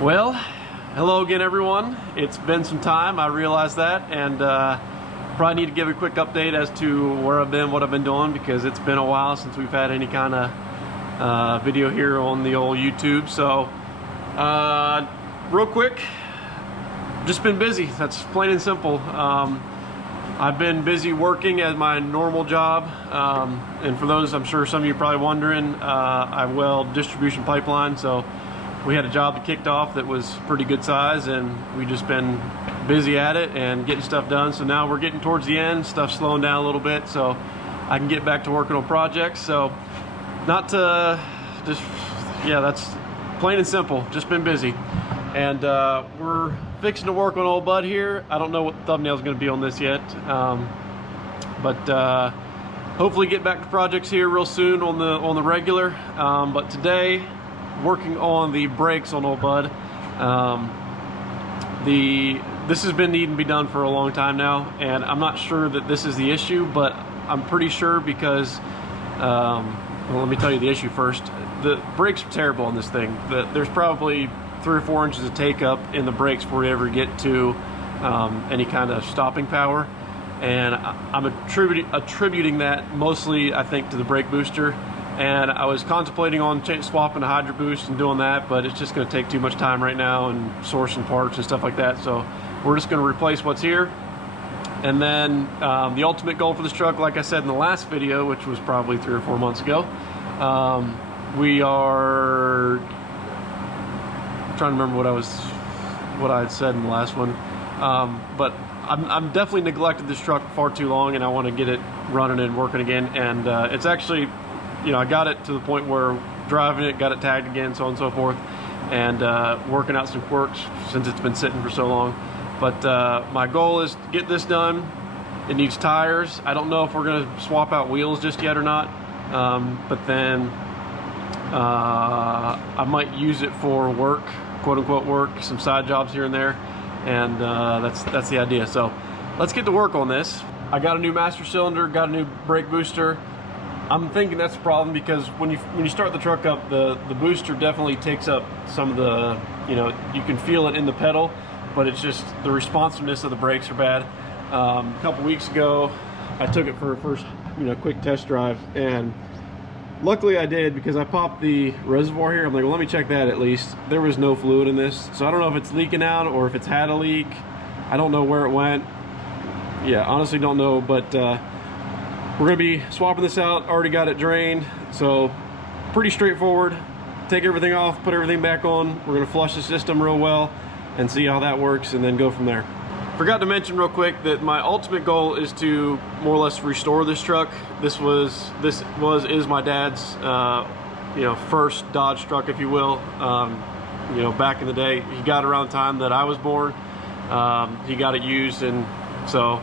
Well, hello again everyone. It's been some time, I realize that, and probably need to give a quick update as to where I've been, what I've been doing, because it's been a while since we've had any kind of video here on the old YouTube. So real quick, just been busy. That's plain and simple. I've been busy working at my normal job, and for those, I'm sure some of you are probably wondering, I weld distribution pipeline. So we had a job that kicked off that was pretty good size, and we just been busy at it and getting stuff done. So now we're getting towards the end, stuff's slowing down a little bit, so I can get back to working on projects. So not to just, yeah, that's plain and simple, just been busy. And we're fixing to work on old Bud here. I don't know what the thumbnail is going to be on this yet, but hopefully get back to projects here real soon on the regular. But today, working on the brakes on old Bud. This has been needing to be done for a long time now, and I'm not sure that this is the issue, but I'm pretty sure because well, let me tell you the issue first. The brakes are terrible on this thing. There's probably 3 or 4 inches of take up in the brakes before you ever get to any kind of stopping power, and I'm attributing that mostly, I think, to the brake booster. And I was contemplating on swapping a Hydro Boost and doing that, but it's just going to take too much time right now and sourcing parts and stuff like that. So we're just going to replace what's here. And then the ultimate goal for this truck, like I said in the last video, which was probably 3 or 4 months ago, we are I'm trying to remember what I had said in the last one. But I'm definitely neglected this truck far too long, and I want to get it running and working again. And it's actually, you know, I got it to the point where driving it, got it tagged again, so on and so forth, and working out some quirks since it's been sitting for so long. But my goal is to get this done. It needs tires. I don't know if we're going to swap out wheels just yet or not, but then I might use it for work, quote-unquote work, some side jobs here and there, and that's the idea. So let's get to work on this. I got a new master cylinder, got a new brake booster. I'm thinking that's the problem, because when you start the truck up, the booster definitely takes up some of the, you know, you can feel it in the pedal, but it's just the responsiveness of the brakes are bad. A couple weeks ago, I took it for a first, you know, quick test drive, and luckily I did, because I popped the reservoir here. I'm like, well, let me check that at least. There was no fluid in this, so I don't know if it's leaking out or if it's had a leak. I don't know where it went. Yeah, honestly don't know, but we're gonna be swapping this out. Already got it drained, so pretty straightforward. Take everything off, put everything back on. We're gonna flush the system real well and see how that works, and then go from there. Forgot to mention real quick that my ultimate goal is to more or less restore this truck. This is my dad's you know, first Dodge truck, if you will. You know, back in the day, he got it around the time that I was born. He got it used, and so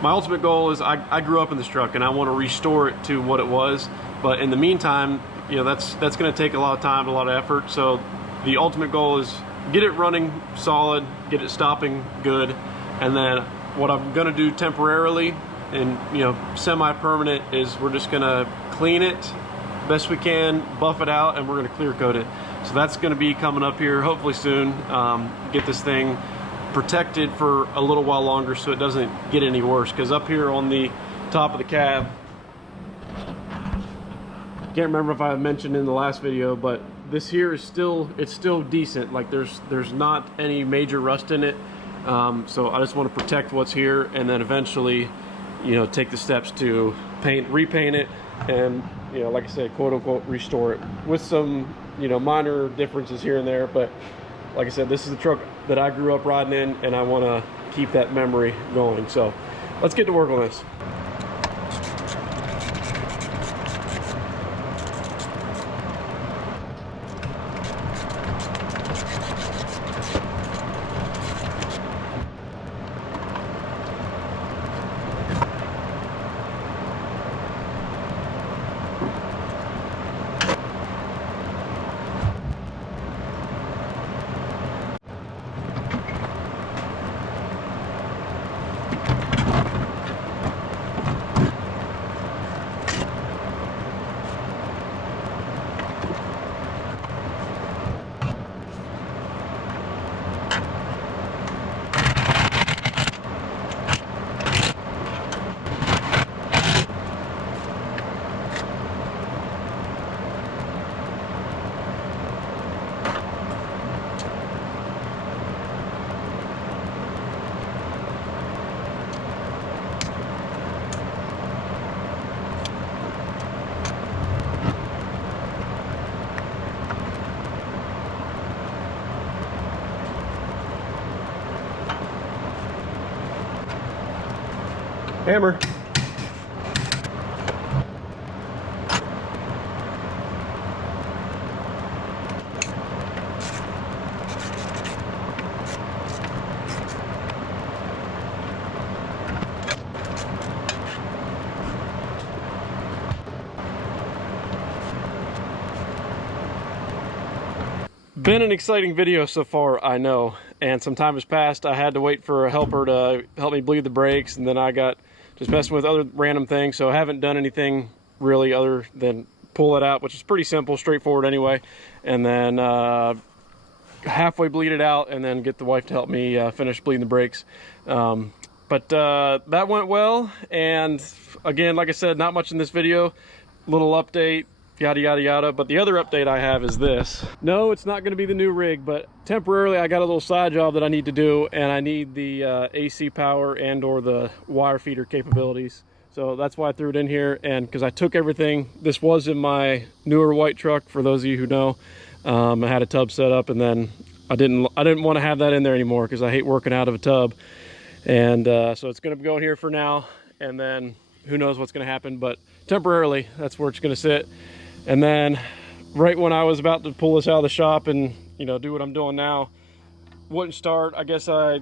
my ultimate goal is I grew up in this truck, and I want to restore it to what it was. But in the meantime, you know, that's going to take a lot of time, a lot of effort. So the ultimate goal is get it running solid, get it stopping good, and then what I'm going to do temporarily and, you know, semi-permanent is we're just going to clean it best we can, buff it out, and we're going to clear coat it. So that's going to be coming up here hopefully soon. Get this thing protected for a little while longer so it doesn't get any worse, because up here on the top of the cab, can't remember if I mentioned in the last video, but this here is still decent. Like there's not any major rust in it, so I just want to protect what's here, and then eventually, you know, take the steps to repaint it, and, you know, like I said, quote unquote restore it with some, you know, minor differences here and there. But like I said, this is the truck that I grew up riding in, and I want to keep that memory going. So let's get to work on this. Hammer. Been an exciting video so far, I know, and some time has passed. I had to wait for a helper to help me bleed the brakes, and then I got just messing with other random things, so I haven't done anything really other than pull it out, which is pretty simple, straightforward anyway, and then halfway bleed it out, and then get the wife to help me finish bleeding the brakes. But that went well, and again, like I said, not much in this video. Little update, yada yada yada. But the other update I have is this. No, it's not going to be the new rig, but temporarily I got a little side job that I need to do, and I need the AC power and or the wire feeder capabilities. So that's why I threw it in here, and because I took everything. This was in my newer white truck, for those of you who know. I had a tub set up, and then I didn't want to have that in there anymore because I hate working out of a tub. And so it's going to be going here for now, and then who knows what's going to happen, but temporarily that's where it's going to sit. And then right when I was about to pull this out of the shop and, you know, do what I'm doing now, wouldn't start. I guess I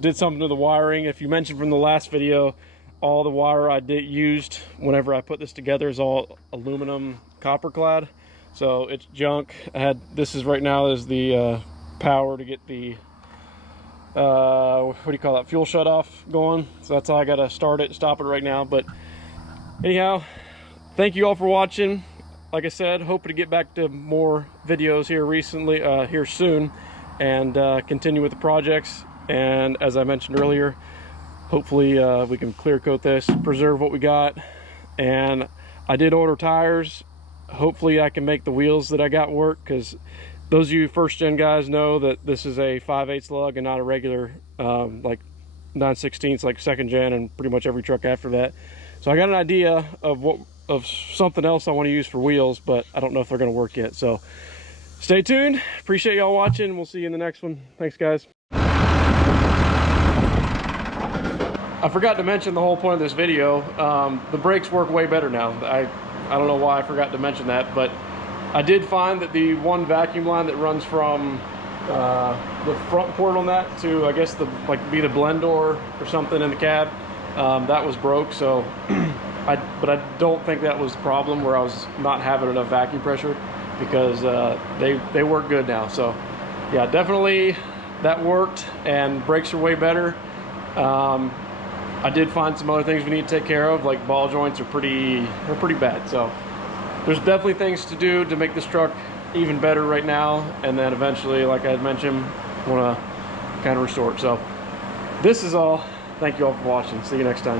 did something to the wiring. If you mentioned from the last video, all the wire I used whenever I put this together is all aluminum copper clad, so it's junk. This is right now is the power to get the what do you call that, fuel shut off going. So that's how I gotta start it, stop it right now. But anyhow, thank you all for watching. Like I said, hoping to get back to more videos here soon, and continue with the projects. And as I mentioned earlier, hopefully we can clear coat this, preserve what we got. And I did order tires. Hopefully I can make the wheels that I got work, because those of you first gen guys know that this is a 5/8 lug and not a regular like 9/16 like second gen and pretty much every truck after that. So I got an idea of something else I want to use for wheels, but I don't know if they're going to work yet. So stay tuned. Appreciate y'all watching. We'll see you in the next one. Thanks, guys. I forgot to mention the whole point of this video. The brakes work way better now. I don't know why I forgot to mention that, but I did find that the one vacuum line that runs from the front port on that to, I guess, be the blend door or something in the cab, that was broke. So but I don't think that was the problem, where I was not having enough vacuum pressure, because they work good now. So yeah, definitely that worked, and brakes are way better. I did find some other things we need to take care of, like ball joints are pretty bad. So there's definitely things to do to make this truck even better right now, and then eventually, like I had mentioned, want to kind of restore it. So this is all. Thank you all for watching. See you next time.